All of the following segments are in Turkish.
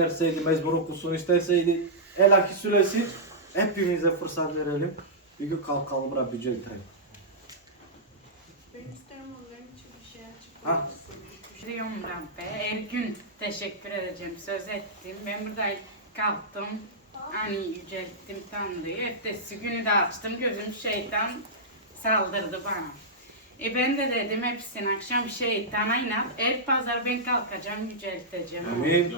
İsterseydi mezmur okusun, isterseydi elaki söylesin. Hepimize fırsat verelim. Bir gün kalkalım Rabbi Celle'ye. Ben isterim onların için bir şey Ha. olmasın. Diyorum Rabbe, her gün teşekkür edeceğim, söz ettim. Ben burada kalktım, hani yücelttim Tanrı'yı. Ertesi günü de açtım, gözüm şeytan saldırdı bana. E ben de dedim hepsini akşam şeytana inat, her pazar ben kalkacağım, yücelteceğim. Amin.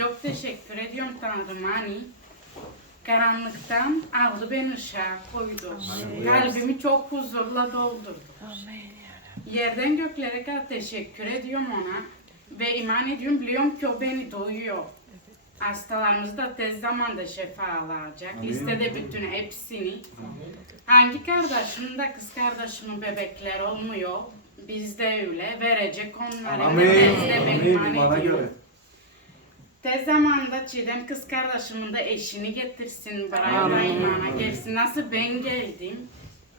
Çok teşekkür ediyorum Tanrım hani. Karanlıktan aldı beni ışığa koydu. Kalbimi çok huzurla doldurdu. Yerden göklere kadar teşekkür ediyorum ona. Ve iman ediyorum biliyorum ki o beni doyuyor. Hastalarımız da tez zamanda şifa alacak. Amin. Listede bütün hepsini. Hangi kardeşimin de kız kardeşimin bebekler olmuyor. Bizde öyle. Verecek onlara. Amin. Amin. Bana göre. Tez zamanda Çiğdem kız kardeşimin de eşini getirsin buraya da imana gelsin. Nasıl ben geldim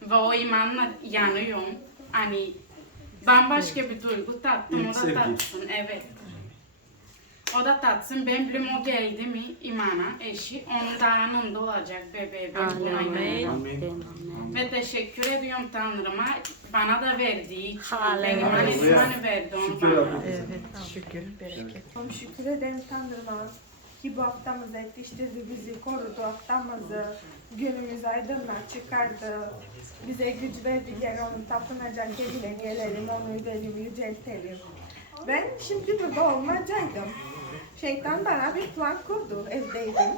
ve o imanla yanıyorum. Hani bambaşka bir duygu tattım, o da sevgi. tatsın. Evet. O da tatsın. Ben bileyim o geldi mi imana, eşi, onun da yanında olacak bebeği. Ben buna inanıyorum. Ve teşekkür ediyorum Tanrı'ma bana da verdiği için. Ben iman Hallelujah. etmeni verdi onu Şükür bana. Rabbi. Evet, şükür, bereket. Allah'ım şükür ederim Tanrı'na ki bu haftamızı yetiştirdi bizi, korudu haftamızı, günümüzü aydınlığa çıkardı. Bize güç verdi gel onu tapınacak evine gelelim, onu yücelim, yüceltelim. Ben şimdi burada olmayacaktım. Şeytan bana bir plan kurdu, evdeydim.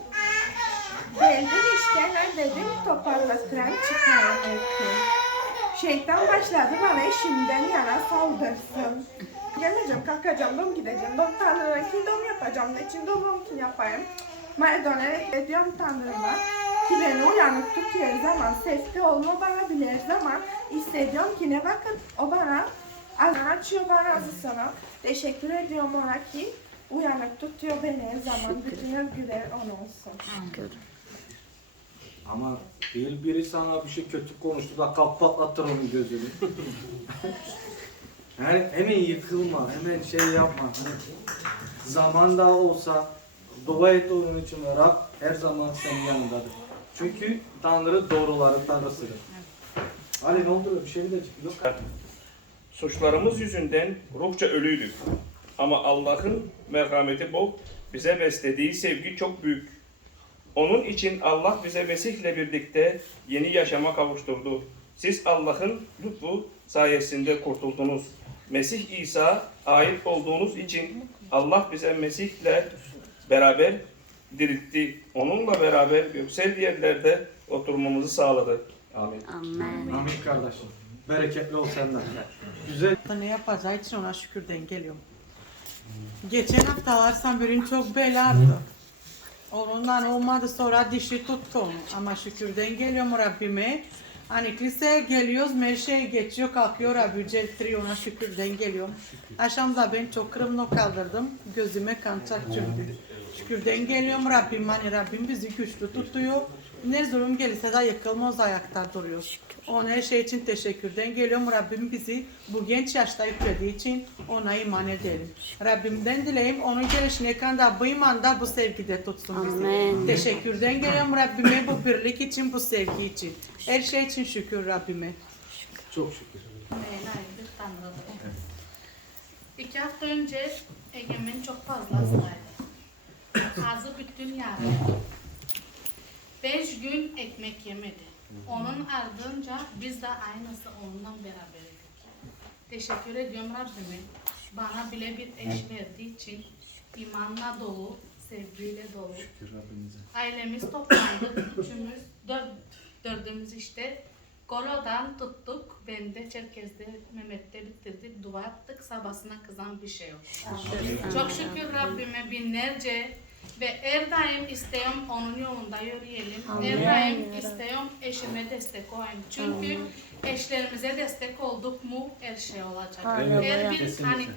Geldim işte ben dedim toparla plan çıkarım. Şeytan başladı bana işimden yana saldırsın. Geleceğim, kalkacağım, dom gideceğim, dom Tanrı'na kim dom yapacağım, ne için dom kim yapayım. Maradona ediyorum Tanrı'ma ki beni uyanık tutuyor her zaman, sesli olma bana bile her zaman hissediyorum ki ne vakit o bana ağzını açıyor bana ağzısına. Teşekkür ediyorum ona ki uyanık tutuyor beni zaman, bütün övgüler ona olsun. Ama değil biri sana bir şey kötü konuştu da kalp patlatır onun gözünü. yani hemen yıkılma, hemen şey yapma. Hani zaman da olsa dua et onun için ve Rab her zaman senin yanındadır. Çünkü Tanrı doğruları Tanrısıdır. Ali ne oldu bir şey mi de yok. Suçlarımız yüzünden ruhça ölüydük. Ama Allah'ın merhameti bol, bize beslediği sevgi çok büyük. Onun için Allah bize Mesih'le birlikte yeni yaşama kavuşturdu. Siz Allah'ın lütfu sayesinde kurtuldunuz. Mesih İsa ait olduğunuz için Allah bize Mesih'le beraber diriltti. Onunla beraber göksel yerlerde oturmamızı sağladı. Amin. Amen. Amin kardeşim. Bereketli ol senden. Güzel. Ne yapacağı için ona şükürden geliyorum. Geçen haftalar Samber'in çok belardı. Onundan olmadı sonra dişi tuttum. Ama şükürden geliyorum Rabbime. Hani kiliseye geliyoruz, her şey geçiyor, kalkıyor, yüceltiyor, ona şükürden geliyorum. Akşam da ben çok kırımını kaldırdım, gözüme kançak çünkü. Şükürden geliyorum Rabbim, hani Rabbim bizi güçlü tutuyor. Ne zulüm gelirse de yıkılmaz ayakta duruyoruz. Ona her şey için teşekkürden geliyorum. Rabbim bizi bu genç yaşta yüklediği için ona iman edelim. Rabbimden dileyim onun gelişine kadar bu imanda bu sevgide tutsun bizi. Amen. Teşekkürden geliyorum Rabbime bu birlik için, bu sevgi için. Her şey için şükür Rabbime. Çok şükür. İki hafta önce Egemen çok fazla hastaydı. Ağzı bütün yarı. Beş gün ekmek yemedi. Onun ardınca biz de aynısı onunla beraberdik. Teşekkür ediyorum Rabbime. Bana bile bir eş verdiği için imanla dolu, sevgiyle dolu. Şükür Rabbimize. Ailemiz toplandık. Üçümüz, dört, dördümüz işte Kolo'dan tuttuk. Ben de Çerkez'de, Mehmet'te bitirdik. Dua ettik. Sabahına kızan bir şey yok. Çok şükür Rabbime binlerce ve her daim isteyorum onun yolunda yürüyelim. Her daim isteyorum eşime destek olayım. Çünkü eşlerimize destek olduk mu her şey olacak. Her bir, hani,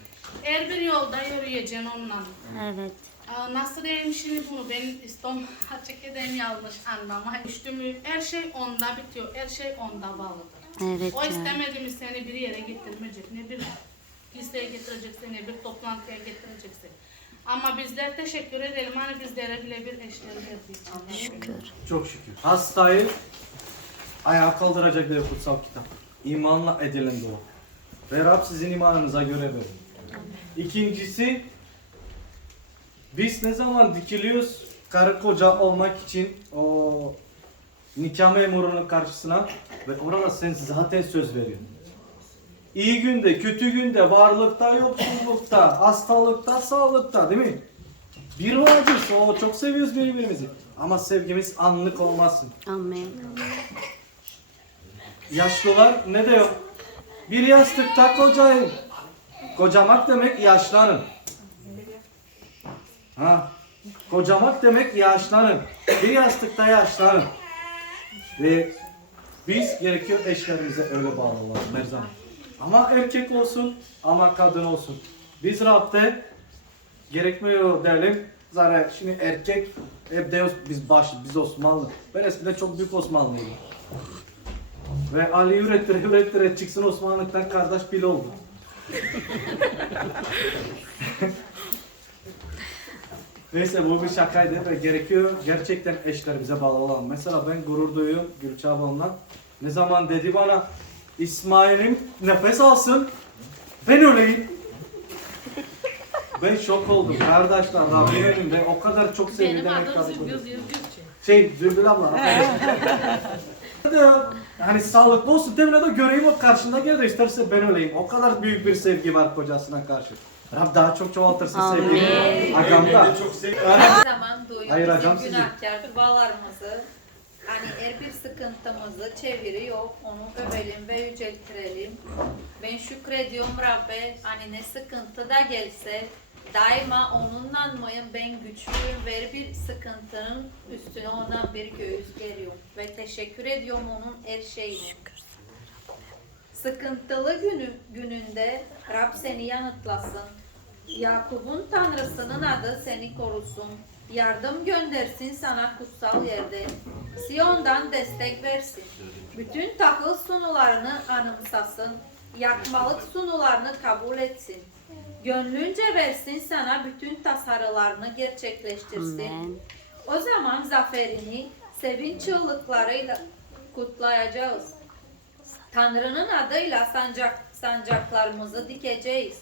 her bir yolda yürüyeceksin onunla. Evet. Aa, Nasıl diyeyim şimdi bunu ben istem açık edeyim yanlış anlama. Üstümü her şey onda bitiyor. Her şey onda bağlıdır. Evet. O ya. istemediğimiz seni bir yere getirmeyecek. Ne bir listeye getirecekse ne bir toplantıya getirecekse. Ama bizler teşekkür edelim. Hani bizlere bile bir eşleri verdiği için. Çok şükür. Hastayı ayağa kaldıracak bir kutsal kitap. İmanla edilen dua. Ve Rab sizin imanınıza göre verir. İkincisi biz ne zaman dikiliyoruz karı koca olmak için o nikah memurunun karşısına ve orada sen zaten söz veriyorsun. İyi günde, kötü günde, varlıkta, yoksullukta, hastalıkta, sağlıkta değil mi? Bir olacağız. O çok seviyoruz birbirimizi. Ama sevgimiz anlık olmasın. Amen. Yaşlılar ne diyor? Bir yastıkta kocayın. Kocamak demek yaşlanın. Ha. Kocamak demek yaşlanın. Bir yastıkta yaşlanın. Ve biz gerekiyor eşlerimize öyle bağlı olalım her zaman. Ama erkek olsun ama kadın olsun. Biz Rab'de gerekmiyor diyelim. Zaten şimdi erkek hep diyoruz biz baş, biz Osmanlı. Ben eskiden çok büyük Osmanlıydım. Ve Ali ürettire ürettire çıksın Osmanlıktan kardeş bile oldu. Neyse bu bir şakaydı ve gerekiyor gerçekten eşlerimize bağlı olalım. Mesela ben gurur duyuyorum Gülçah ablamla. Ne zaman dedi bana İsmail'im nefes alsın ben öleyim. Ben şok oldum kardeşler Rabbim önünde o kadar çok sevdi Benim demek adım. Zülgül Zülgülçe. Şey Zülbül abla. hani sağlıklı olsun demine de göreyim o karşında gel de isterse ben öleyim. O kadar büyük bir sevgi var kocasına karşı. Rab daha çok çoğaltırsın Amin. sevgiyi. Agamda. Her zaman duyun Hayır, bizim hocam, sizin. günahkar dualarımızı hani her bir sıkıntımızı çeviriyor onu övelim ve yüceltirelim. Ben şükrediyorum Rabbe hani ne sıkıntı da gelse daima onunla mıyım ben güçlüyüm ve her bir sıkıntının üstüne ona bir göğüs geliyorum ve teşekkür ediyorum onun her şeyine. Sıkıntılı günü, gününde Rab seni yanıtlasın. Yakup'un tanrısının adı seni korusun. Yardım göndersin sana kutsal yerde. Siyon'dan destek versin. Bütün takıl sunularını anımsasın. Yakmalık sunularını kabul etsin. Gönlünce versin sana bütün tasarılarını gerçekleştirsin. Amen. O zaman zaferini sevinç çığlıklarıyla kutlayacağız. Tanrı'nın adıyla sancak, sancaklarımızı dikeceğiz.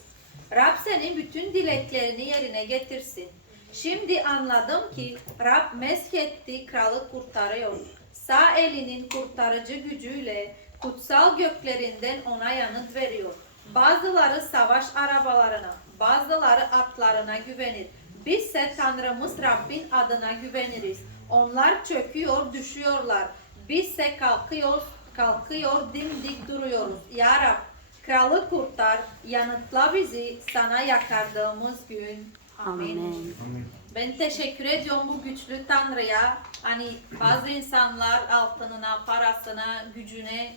Rab senin bütün dileklerini yerine getirsin. Şimdi anladım ki Rab mesketti kralı kurtarıyor. Sağ elinin kurtarıcı gücüyle kutsal göklerinden ona yanıt veriyor. Bazıları savaş arabalarına, bazıları atlarına güvenir. Bizse Tanrımız Rabbin adına güveniriz. Onlar çöküyor, düşüyorlar. Bizse kalkıyor, kalkıyor, dimdik duruyoruz. Ya Rab, kralı kurtar, yanıtla bizi sana yakardığımız gün. Amin. Amen. Ben teşekkür ediyorum bu güçlü Tanrı'ya. Hani bazı insanlar altınına, parasına, gücüne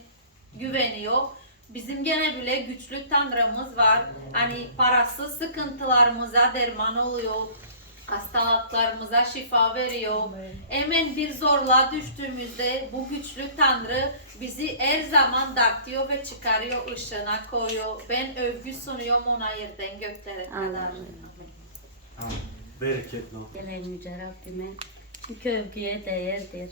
güveniyor. Bizim gene bile güçlü Tanrımız var. Hani parası sıkıntılarımıza derman oluyor. Hastalıklarımıza şifa veriyor. Hemen bir zorluğa düştüğümüzde bu güçlü Tanrı bizi her zaman dartıyor ve çıkarıyor, ışığına koyuyor. Ben övgü sunuyorum ona yerden göklere kadar. Amin. Bereketli ol. Gelen Yüce Rabbime çünkü övgüye değerdir.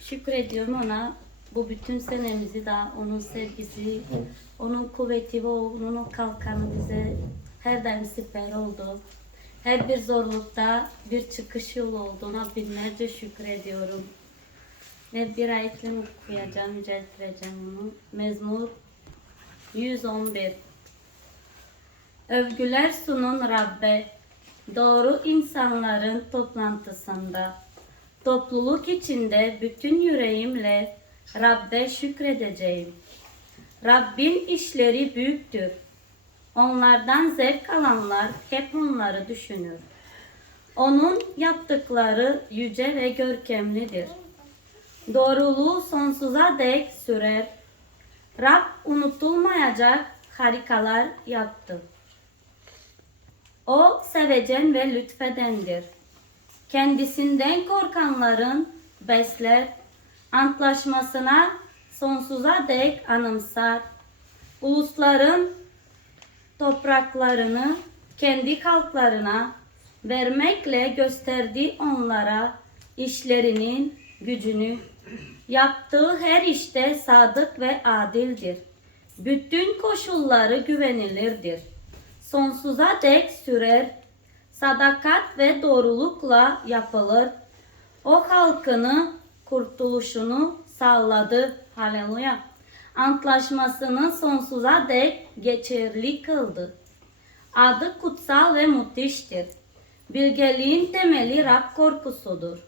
Şükrediyorum ona bu bütün senemizi de onun sevgisi, onun kuvveti ve onun o kalkanı bize her daim siper oldu. Her bir zorlukta bir çıkış yolu olduğuna binlerce şükrediyorum. Ve bir ayetle okuyacağım, yüceltireceğim onu. Mezmur 111 Övgüler sunun Rabbe, doğru insanların toplantısında. Topluluk içinde bütün yüreğimle Rabbe şükredeceğim. Rabbin işleri büyüktür. Onlardan zevk alanlar hep onları düşünür. Onun yaptıkları yüce ve görkemlidir. Doğruluğu sonsuza dek sürer. Rab unutulmayacak harikalar yaptı. O sevecen ve lütfedendir. Kendisinden korkanların besler, antlaşmasına sonsuza dek anımsar. Ulusların topraklarını kendi halklarına vermekle gösterdi onlara işlerinin gücünü. Yaptığı her işte sadık ve adildir. Bütün koşulları güvenilirdir. Sonsuza dek sürer. Sadakat ve doğrulukla yapılır. O halkını kurtuluşunu sağladı. Haleluya. Antlaşmasını sonsuza dek geçerli kıldı. Adı kutsal ve muhteştir. Bilgeliğin temeli Rab korkusudur.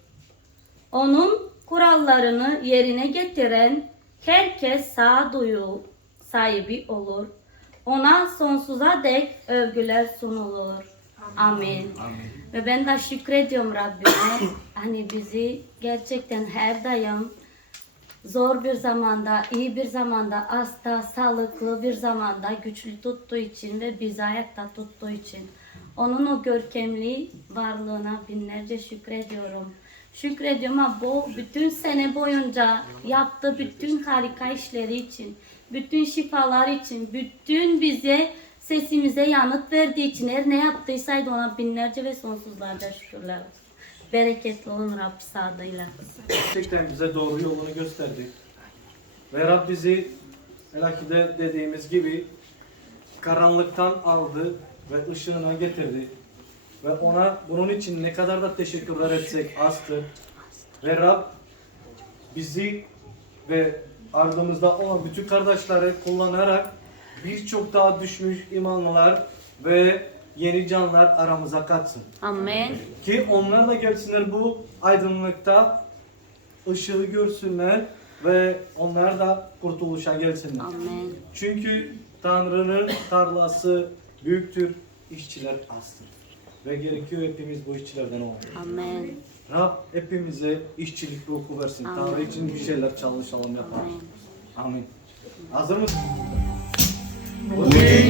Onun kurallarını yerine getiren herkes sağduyu sahibi olur. Ona sonsuza dek övgüler sunulur. Amin. Ve ben de şükrediyorum Rabbime. hani bizi gerçekten her daim zor bir zamanda, iyi bir zamanda, hasta, sağlıklı bir zamanda güçlü tuttuğu için ve bizi ayakta tuttuğu için onun o görkemli varlığına binlerce şükrediyorum. Şükrediyorum ama bu bütün sene boyunca yaptığı bütün harika işleri için, bütün şifalar için, bütün bize sesimize yanıt verdiği için her ne yaptıysaydı ona binlerce ve sonsuzlarca şükürler olsun. Bereketli olun Rab sağlığıyla. Gerçekten bize doğru yolunu gösterdi. Ve Rab bizi belki de dediğimiz gibi karanlıktan aldı ve ışığına getirdi. Ve ona bunun için ne kadar da teşekkürler etsek azdır. Ve Rab bizi ve ardımızda olan bütün kardeşleri kullanarak birçok daha düşmüş imanlılar ve yeni canlar aramıza katsın. Amen. Ki onlar da gelsinler bu aydınlıkta ışığı görsünler ve onlar da kurtuluşa gelsinler. Amen. Çünkü Tanrı'nın tarlası büyüktür, işçiler azdır. Ve gerekiyor hepimiz bu işçilerden olalım. Amen. Rab hepimize işçilik ruhu versin. Amin. Tanrı için bir şeyler çalışalım yapalım. Amen. Amin. Hazır mısın? Bugün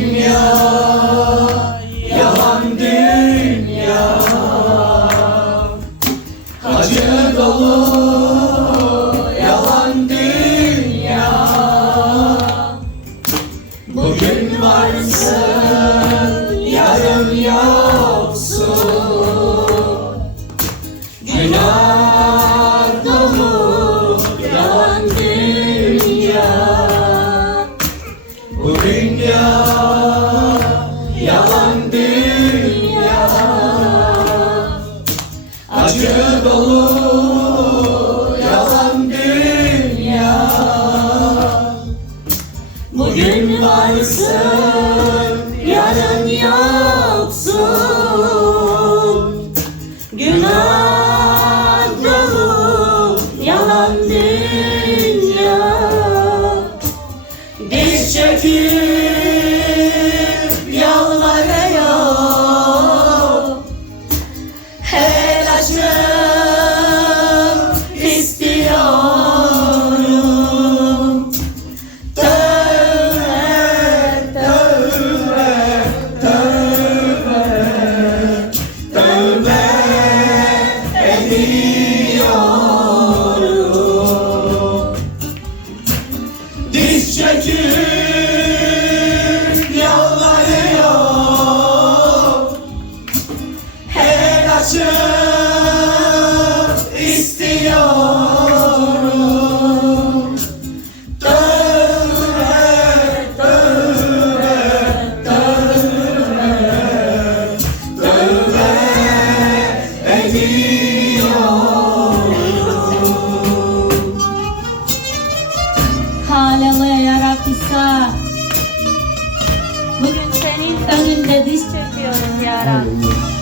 önünde diz çöküyoruz ya Rabbi.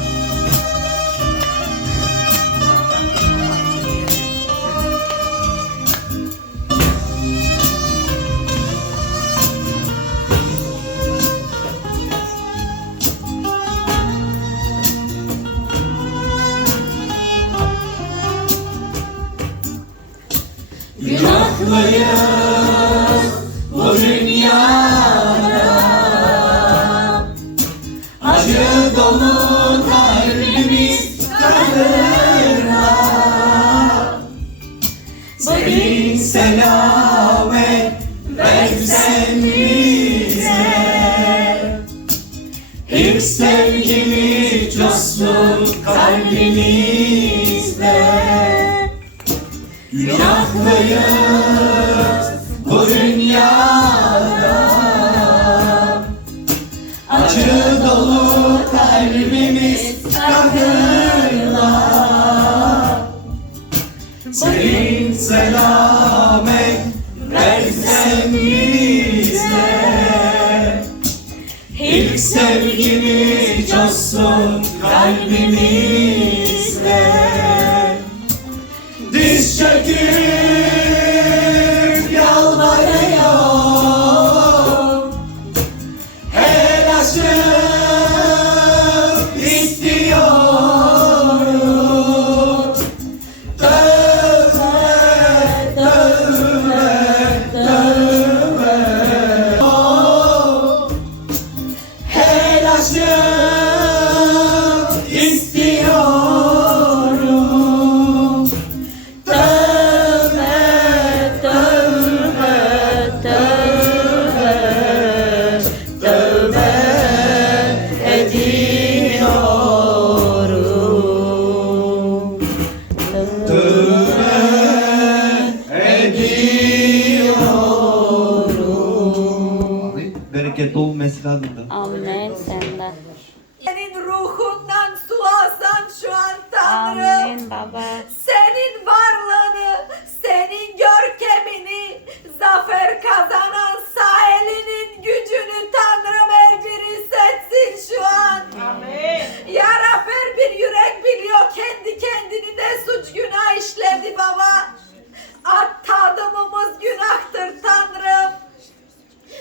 sevgili coşsun kalbimizde Günahlıyız bu dünyada Acı dolu kalbimiz kahırla Senin selam kalbimizde. Diz çöküp ediyorum.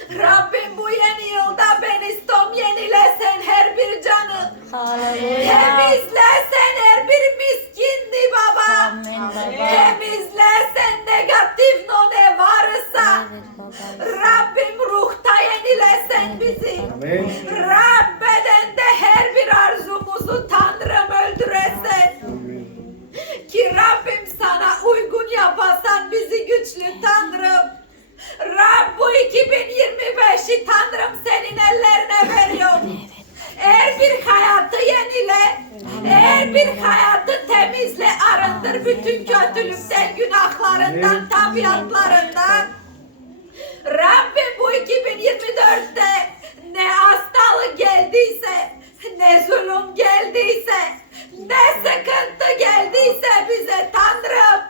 Rabbim bu yeni yılda ben istom yenilesen her bir canı. Hallelujah. Temizlesen her bir miskindi baba. Amen baba. Temizlesen negatif no ne varsa. Rabbim ruhta yenilesen bizi. Amin. Rab 2025'i Tanrım senin ellerine veriyorum. Her bir hayatı yenile, her bir hayatı temizle, arındır bütün kötülükten, günahlarından, tabiatlarından. Rabbim bu 2024'te ne hastalık geldiyse, ne zulüm geldiyse, ne sıkıntı geldiyse bize Tanrım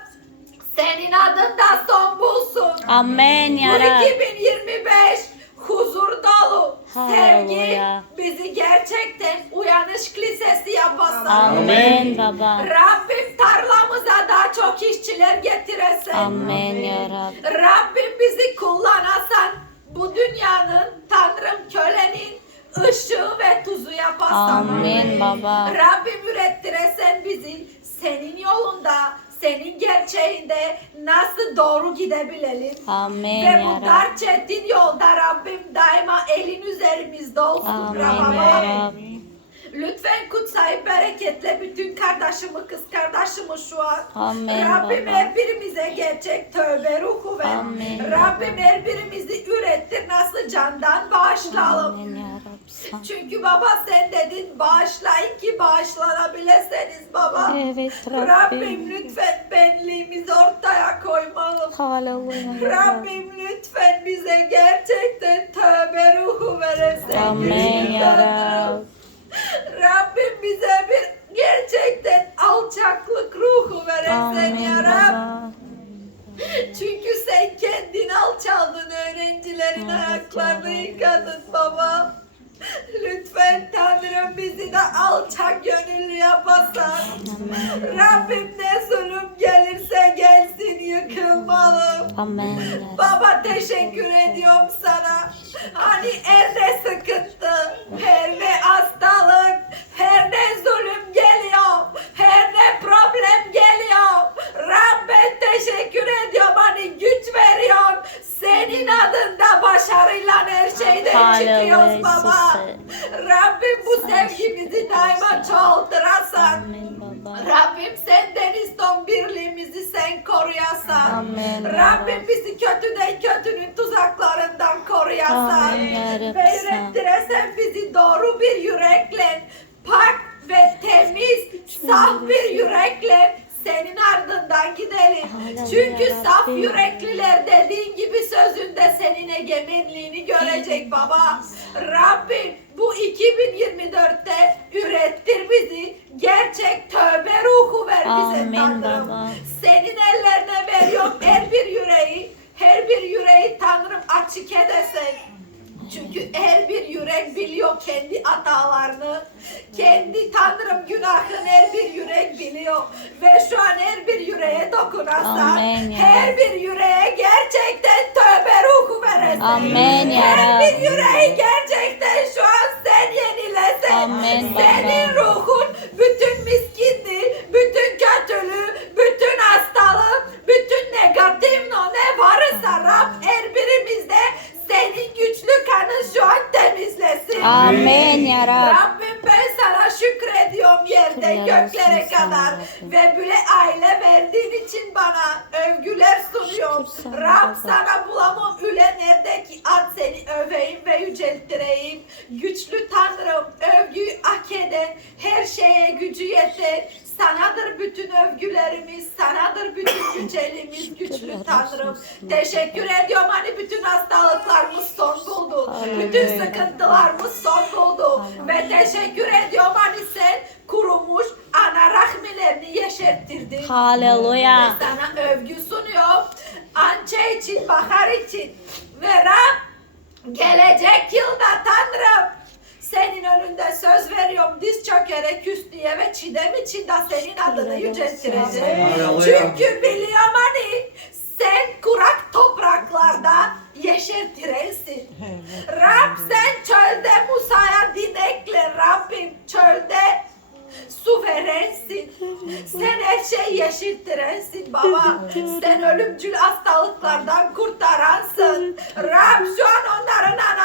senin adında son bulsun. Amen Bu ya Rab. 2025 huzur dolu, sevgi bizi gerçekten uyanış kilisesi yapasın. Amen baba. Rabbim tarlamıza daha çok işçiler getiresin. Amen ya Rab. Rabbim bizi kullanasan bu dünyanın Tanrım kölenin ışığı ve tuzu yapasan. Amen baba. Rabbim ürettiresen bizi senin yolunda, senin gerçeğinde nasıl doğru gidebilelim. Amen Ve bu dar çetin yolda Rabbim daima elin üzerimizde olsun. Rabbim. Rab. Lütfen kutsayıp bereketle bütün kardeşimi, kız kardeşimi şu an. Amen Rabbim baba. her birimize gerçek tövbe ruhu ver. Amen Rabbim her birimizi ürettir nasıl candan bağışlayalım. Amen ya Rab. Sağ- Çünkü baba sen dedin bağışlayın ki bağışlanabilirseniz baba. Evet Rabbim Rabbim. lütfen benliğimizi ortaya koymalım. Hallelujah. Rabbim lütfen bize gerçekten tövbe ruhu veresin. Amen ya Rab. Rabbim bize bir gerçekten alçaklık ruhu veresin ya Rab. Çünkü sen kendin alçaldın öğrencilerin Evet, ayaklarını yıkadın baba. Lütfen Tanrım bizi de alçak gönüllü yapasan. Rabbim ne zulüm gelirse gelsin yıkılmalı. Amen. Baba teşekkür ediyorum sana. Hani her ne sıkıntı, her ne hastalık, her ne zulüm geliyor, her ne problem geliyor. Rabbim teşekkür ediyorum hani güç veriyorsun. Senin adında başarıyla her şeyden çıkıyoruz baba. Rabbim bu sevgimizi daima çoğaltırasan. Rabbim senden istom birliğimizi sen koruyasan. Amen. Rabbim bizi kötüden kötünün tuzaklarından koruyasan. Ve bizi doğru bir yürekle, pak ve temiz, saf bir yürekle senin ardından gidelim. Hallelujah, Çünkü saf Rabbim. yürekliler dediğin gibi sözünde senin egemenliğini görecek baba. Rabbim bu 2024'te ürettir bizi. Gerçek tövbe ruhu ver bize Amin Tanrım. baba. Senin ellerine veriyorum her bir yüreği. Her bir yüreği Tanrım açık edesin. Çünkü her bir yürek biliyor kendi hatalarını. Kendi Tanrım günahını her bir yürek biliyor. Ve şu an her bir yüreğe dokunarsan her bir yüreğe gerçekten tövbe ruhu veresin. Amen ya Her bir yüreği gerçekten şu an sen yenilesin. Amen. Senin ruhun bütün miskinliği, bütün kötülüğü, bütün hastalığı, bütün negatif no ne varsa Rab her birimizde senin güçlü kanın şu an Amen ya Rab. Rabbim ben sana şükrediyorum yerde Şükürler göklere olsun kadar ve böyle aile verdiğin için bana övgüler sunuyorum. Şükür sana Rab baba. sana bulamam üle neredeki ad seni öveyim ve yüceltireyim. Güçlü Tanrım övgüyü hak eden her şeye gücü yeter. Sanadır bütün övgülerimiz, sanadır bütün yüceliğimiz güçlü Tanrım. Teşekkür ediyorum hani bütün hastalıklarımız son buldu. Bütün sıkıntılarımız son buldu. Ve teşekkür ediyorum hani sen kurumuş ana rahmilerini yeşerttirdin. Hallelujah. Ve sana övgü sunuyorum. Ançe için, bahar için. Ve Rab gelecek yılda Tanrım senin önünde söz veriyorum diz çökerek Hüsniye ve Çiğdem için de senin adını yüceltireceğim. Hallelujah. Çünkü biliyorum hani sen kurak topraklarda yeşertirensin. Rab sen çölde Musa'ya dinekle Rabbim çölde su verensin. Sen her şeyi yeşiltirensin baba. Sen ölümcül hastalıklardan kurtaransın. Rab şu an onların ana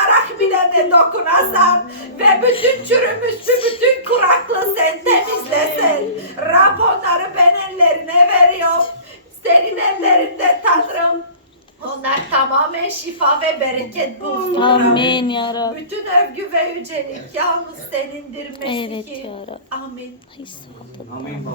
rahmilerine dokunasan ve bütün çürümüşlü bütün kuraklığı sen temizlesin. Rab onları ben ellerine veriyorum. Senin ellerinde Tanrım. Onlar tamamen şifa ve bereket bulsun. Amin ya Rab. Bütün övgü ve yücelik yalnız senindir Mesih. Evet ya Rab. Amin. Ay, sağ ol. Amin.